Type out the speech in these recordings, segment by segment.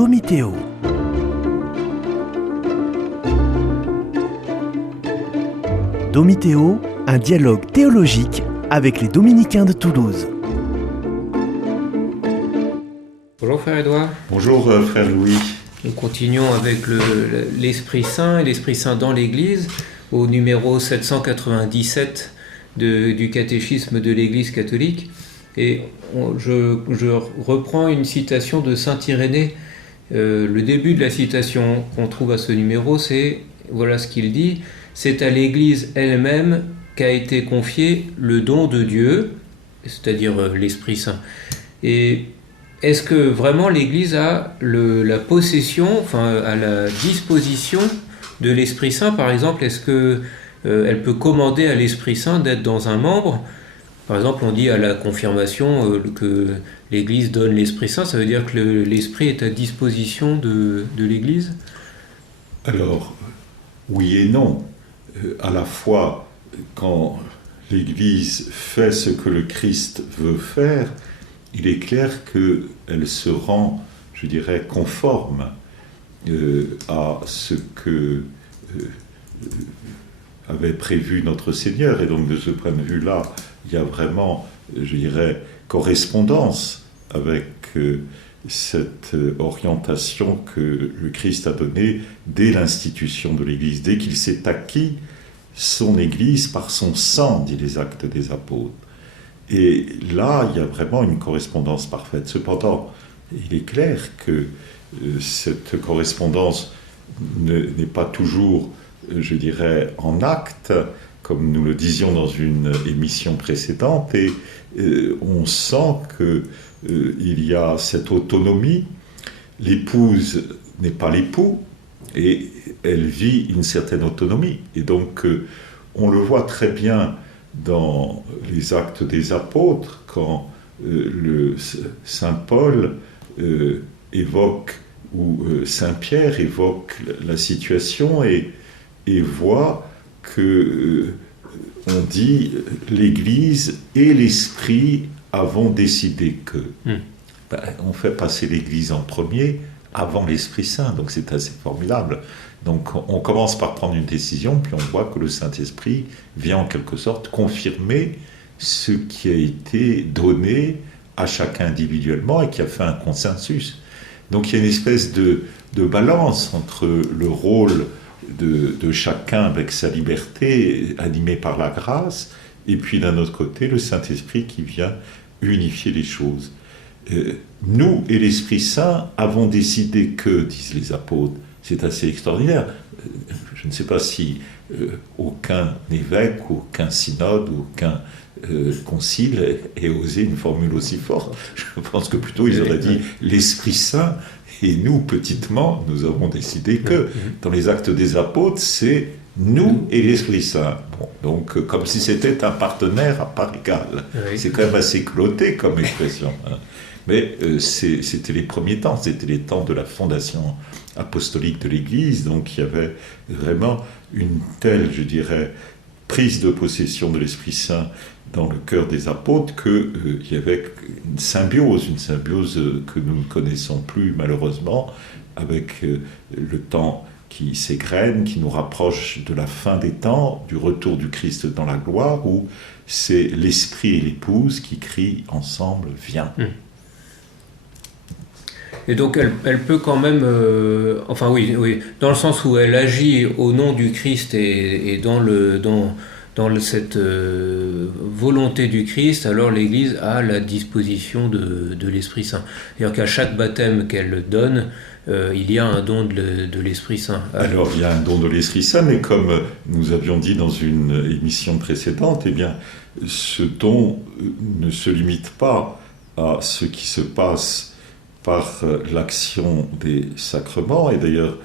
Domitéo. Domitéo, un dialogue théologique avec les Dominicains de Toulouse. Bonjour frère Édouard. Bonjour frère Louis. Nous continuons avec l'Esprit Saint et l'Esprit Saint dans l'Église au numéro 797 du catéchisme de l'Église catholique. Et je reprends une citation de saint Irénée. Le début de la citation qu'on trouve à ce numéro, c'est, voilà ce qu'il dit, « C'est à l'Église elle-même qu'a été confié le don de Dieu, c'est-à-dire l'Esprit Saint. » Et est-ce que vraiment l'Église a la possession, à la disposition de l'Esprit Saint, par exemple, est-ce qu'elle peut commander à l'Esprit Saint d'être dans un membre? Par exemple, on dit à la confirmation que l'Église donne l'Esprit Saint, ça veut dire que l'Esprit est à disposition de l'Église? Alors, oui et non. À la fois, quand l'Église fait ce que le Christ veut faire, il est clair qu'elle se rend, je dirais, conforme à ce que avait prévu notre Seigneur. Et donc, de ce point de vue-là, il y a vraiment, je dirais, correspondance avec cette orientation que le Christ a donnée dès l'institution de l'Église, dès qu'il s'est acquis son Église par son sang, dit les Actes des Apôtres. Et là, il y a vraiment une correspondance parfaite. Cependant, il est clair que cette correspondance n'est pas toujours, je dirais, en acte, comme nous le disions dans une émission précédente, et on sent qu'il y a cette autonomie. L'épouse n'est pas l'époux, et elle vit une certaine autonomie. Et donc, on le voit très bien dans les Actes des Apôtres, quand le Saint Paul évoque, ou Saint Pierre évoque la situation et voit que on dit l'Église et l'Esprit avons décidé que. On fait passer l'Église en premier avant l'Esprit Saint, donc c'est assez formidable. Donc on commence par prendre une décision, puis on voit que le Saint-Esprit vient en quelque sorte confirmer ce qui a été donné à chacun individuellement et qui a fait un consensus. Donc il y a une espèce de balance entre le rôle de chacun avec sa liberté animée par la grâce, et puis d'un autre côté le Saint-Esprit qui vient unifier les choses. Nous et l'Esprit Saint avons décidé que, disent les apôtres. C'est assez extraordinaire. Je ne sais pas si aucun évêque, aucun synode, aucun concile ait osé une formule aussi forte. Je pense que plutôt ils auraient dit l'Esprit Saint, et nous, petitement, nous avons décidé que. Dans les Actes des Apôtres, c'est nous et l'Esprit Saint. Bon, donc, comme si c'était un partenaire à part égale. Oui. C'est quand même assez cloté comme expression. Hein. Mais c'était les premiers temps, c'était les temps de la fondation apostolique de l'Église, donc il y avait vraiment une telle, je dirais, prise de possession de l'Esprit Saint dans le cœur des apôtres qu'il y avait une symbiose que nous ne connaissons plus malheureusement, avec le temps qui s'égrène, qui nous rapproche de la fin des temps, du retour du Christ dans la gloire, où c'est l'Esprit et l'Épouse qui crient ensemble « Viens ». Et donc elle peut quand même, oui, dans le sens où elle agit au nom du Christ et dans cette volonté du Christ, alors l'Église a la disposition de l'Esprit Saint. C'est-à-dire qu'à chaque baptême qu'elle donne, il y a un don de l'Esprit Saint. Alors il y a un don de l'Esprit Saint, mais comme nous avions dit dans une émission précédente, eh bien, ce don ne se limite pas à ce qui se passe par l'action des sacrements, et d'ailleurs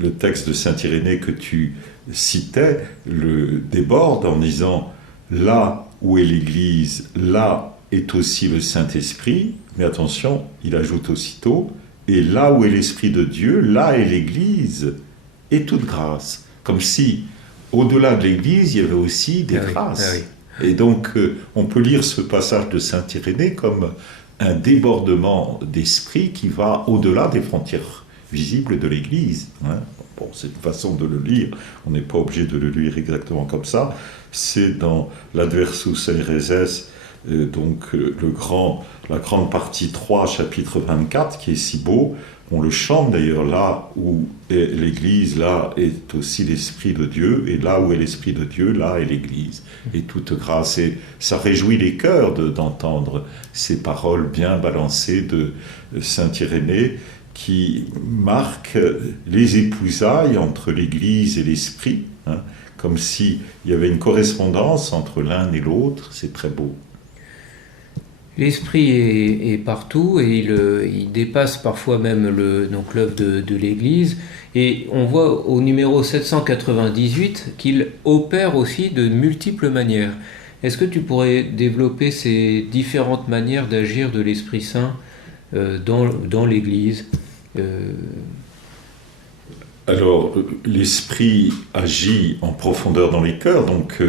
le texte de saint Irénée que tu citais le déborde en disant « là où est l'Église, là est aussi le Saint-Esprit », mais attention, il ajoute aussitôt « et là où est l'Esprit de Dieu, là est l'Église et toute grâce », comme si au-delà de l'Église, il y avait aussi des grâces. Et donc on peut lire ce passage de saint Irénée comme un débordement d'esprit qui va au-delà des frontières visibles de l'Église. Hein. Bon, c'est une façon de le lire, on n'est pas obligé de le lire exactement comme ça. C'est dans l'Adversus Hereses, la grande partie 3, chapitre 24, qui est si beau. On le chante d'ailleurs là où est l'Église, là est aussi l'Esprit de Dieu, et là où est l'Esprit de Dieu, là est l'Église. Et toute grâce, et ça réjouit les cœurs d'entendre ces paroles bien balancées de saint Irénée, qui marquent les épousailles entre l'Église et l'Esprit, hein, comme s'il y avait une correspondance entre l'un et l'autre. C'est très beau. L'esprit est partout et il dépasse parfois même l'œuvre de l'Église. Et on voit au numéro 798 qu'il opère aussi de multiples manières. Est-ce que tu pourrais développer ces différentes manières d'agir de l'Esprit Saint dans l'Église? Alors, l'Esprit agit en profondeur dans les cœurs, donc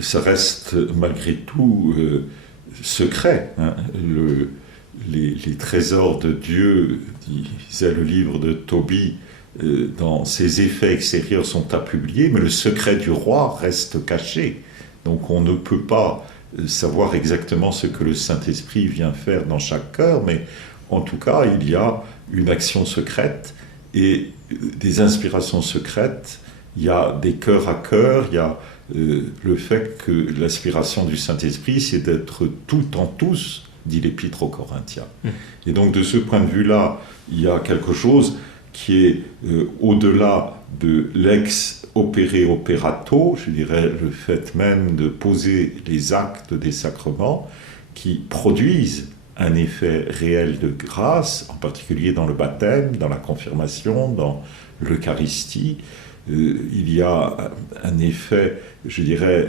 ça reste malgré tout secret. Hein. Les trésors de Dieu, disait le livre de Tobie, dans ses effets extérieurs sont à publier, mais le secret du roi reste caché. Donc on ne peut pas savoir exactement ce que le Saint-Esprit vient faire dans chaque cœur, mais en tout cas, il y a une action secrète et des inspirations secrètes. Il y a des cœurs à cœur, il y a le fait que l'aspiration du Saint-Esprit, c'est d'être tout en tous, dit l'Épître aux Corinthiens. Et donc, de ce point de vue-là, il y a quelque chose qui est au-delà de l'ex opere operato, je dirais le fait même de poser les actes des sacrements qui produisent un effet réel de grâce, en particulier dans le baptême, dans la confirmation, dans l'Eucharistie. Il y a un effet, je dirais,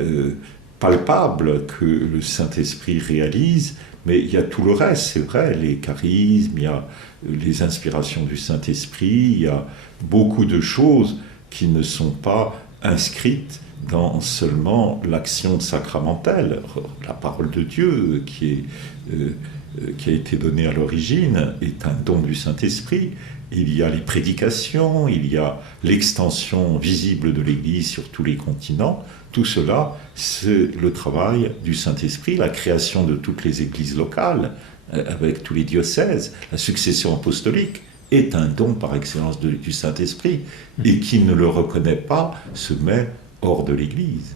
palpable que le Saint-Esprit réalise, mais il y a tout le reste, c'est vrai, les charismes, il y a les inspirations du Saint-Esprit, il y a beaucoup de choses qui ne sont pas inscrites dans seulement l'action sacramentelle. La parole de Dieu qui a été donnée à l'origine est un don du Saint-Esprit. Il y a les prédications, il y a l'extension visible de l'Église sur tous les continents. Tout cela, c'est le travail du Saint-Esprit, la création de toutes les églises locales, avec tous les diocèses, la succession apostolique est un don par excellence du Saint-Esprit, et qui ne le reconnaît pas se met hors de l'Église.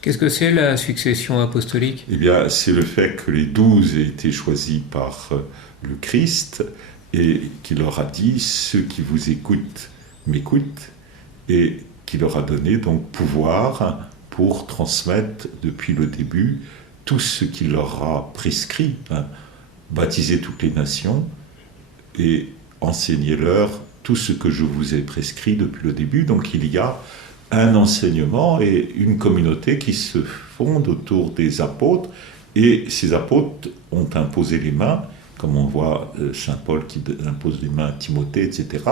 Qu'est-ce que c'est la succession apostolique ? Eh bien, c'est le fait que les 12 aient été choisis par le Christ, et qui leur a dit « ceux qui vous écoutent m'écoutent », et qui leur a donné donc pouvoir pour transmettre depuis le début tout ce qu'il leur a prescrit, hein, baptiser toutes les nations et enseignez-leur tout ce que je vous ai prescrit depuis le début. Donc il y a un enseignement et une communauté qui se fonde autour des apôtres, et ces apôtres ont imposé les mains, comme on voit Saint Paul qui impose les mains à Timothée, etc.,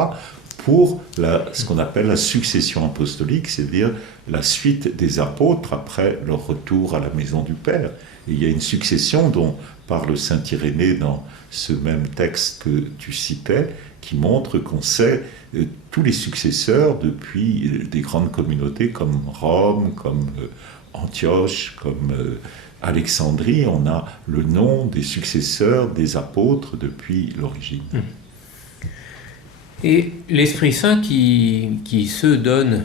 pour ce qu'on appelle la succession apostolique, c'est-à-dire la suite des apôtres après leur retour à la maison du Père. Et il y a une succession dont parle saint Irénée dans ce même texte que tu citais, qui montre qu'on sait tous les successeurs depuis des grandes communautés comme Rome, comme Antioche, comme Alexandrie. On a le nom des successeurs des apôtres depuis l'origine. Et l'Esprit Saint qui se donne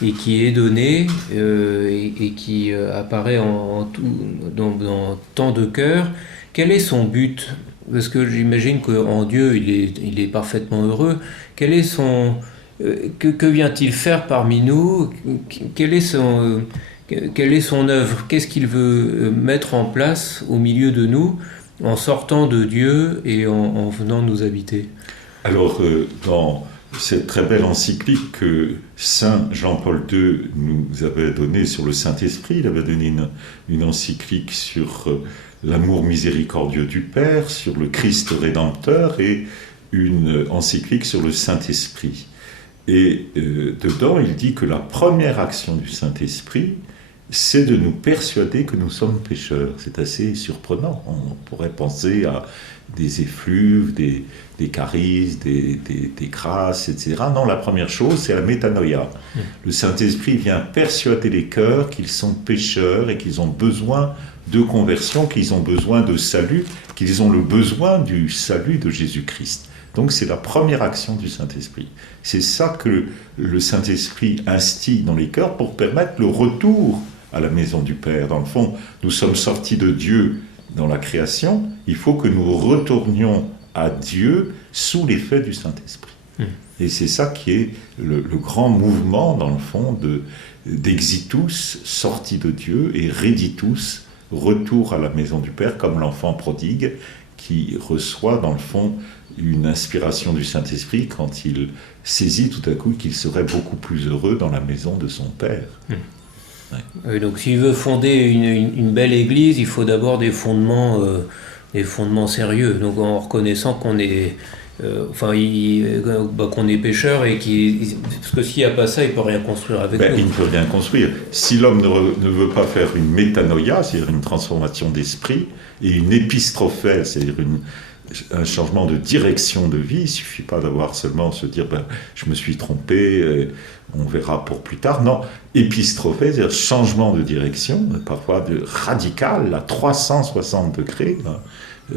et qui est donné et qui apparaît dans tant de cœurs, quel est son but ? Parce que j'imagine qu'en Dieu, il est parfaitement heureux. Quel est que vient-il faire parmi nous ? Quelle est son œuvre ? Qu'est-ce qu'il veut mettre en place au milieu de nous en sortant de Dieu et en venant nous habiter ? Alors, dans cette très belle encyclique que Saint Jean-Paul II nous avait donnée sur le Saint-Esprit, il avait donné une encyclique sur l'amour miséricordieux du Père, sur le Christ Rédempteur, et une encyclique sur le Saint-Esprit. Et dedans, il dit que la première action du Saint-Esprit c'est de nous persuader que nous sommes pécheurs. C'est assez surprenant. On pourrait penser à des effluves, des charismes, des grâces, etc. Non, la première chose, c'est la métanoïa. Le Saint-Esprit vient persuader les cœurs qu'ils sont pécheurs et qu'ils ont besoin de conversion, qu'ils ont besoin de salut, qu'ils ont le besoin du salut de Jésus-Christ. Donc c'est la première action du Saint-Esprit. C'est ça que le Saint-Esprit instille dans les cœurs pour permettre le retour à la maison du Père. Dans le fond, nous sommes sortis de Dieu dans la création, il faut que nous retournions à Dieu sous l'effet du Saint-Esprit. Et c'est ça qui est le grand mouvement, dans le fond, d'exitus, sortie de Dieu, et reditus, retour à la maison du Père, comme l'enfant prodigue, qui reçoit, dans le fond, une inspiration du Saint-Esprit quand il saisit tout à coup qu'il serait beaucoup plus heureux dans la maison de son Père. Ouais. Donc s'il veut fonder une belle église, il faut d'abord des fondements sérieux. Donc en reconnaissant qu'on est, qu'on est pécheur parce que s'il n'y a pas ça, il ne peut rien construire avec nous. Il ne peut rien construire. Si l'homme ne veut pas faire une métanoïa, c'est-à-dire une transformation d'esprit, et une épistrophèse, c'est-à-dire un changement de direction de vie, il ne suffit pas d'avoir seulement se dire je me suis trompé, on verra pour plus tard. Non, épistrophèse, c'est-à-dire changement de direction, parfois radical, à 360 degrés.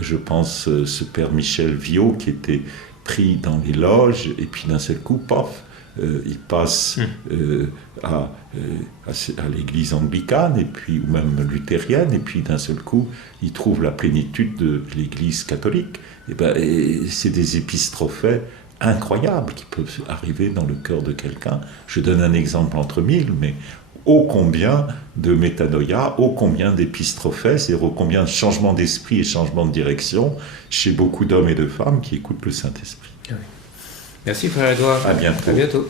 Je pense ce père Michel Viau qui était pris dans les loges, et puis d'un seul coup, paf, il passe à l'église anglicane, ou même luthérienne, et puis d'un seul coup, il trouve la plénitude de l'église catholique. Et c'est des épistrophèes incroyables qui peuvent arriver dans le cœur de quelqu'un. Je donne un exemple entre mille, mais ô combien de métanoïa, ô combien d'épistrophèes, c'est-à-dire ô combien de changements d'esprit et changements de direction chez beaucoup d'hommes et de femmes qui écoutent le Saint-Esprit. Merci frère Edouard. À bientôt. À bientôt.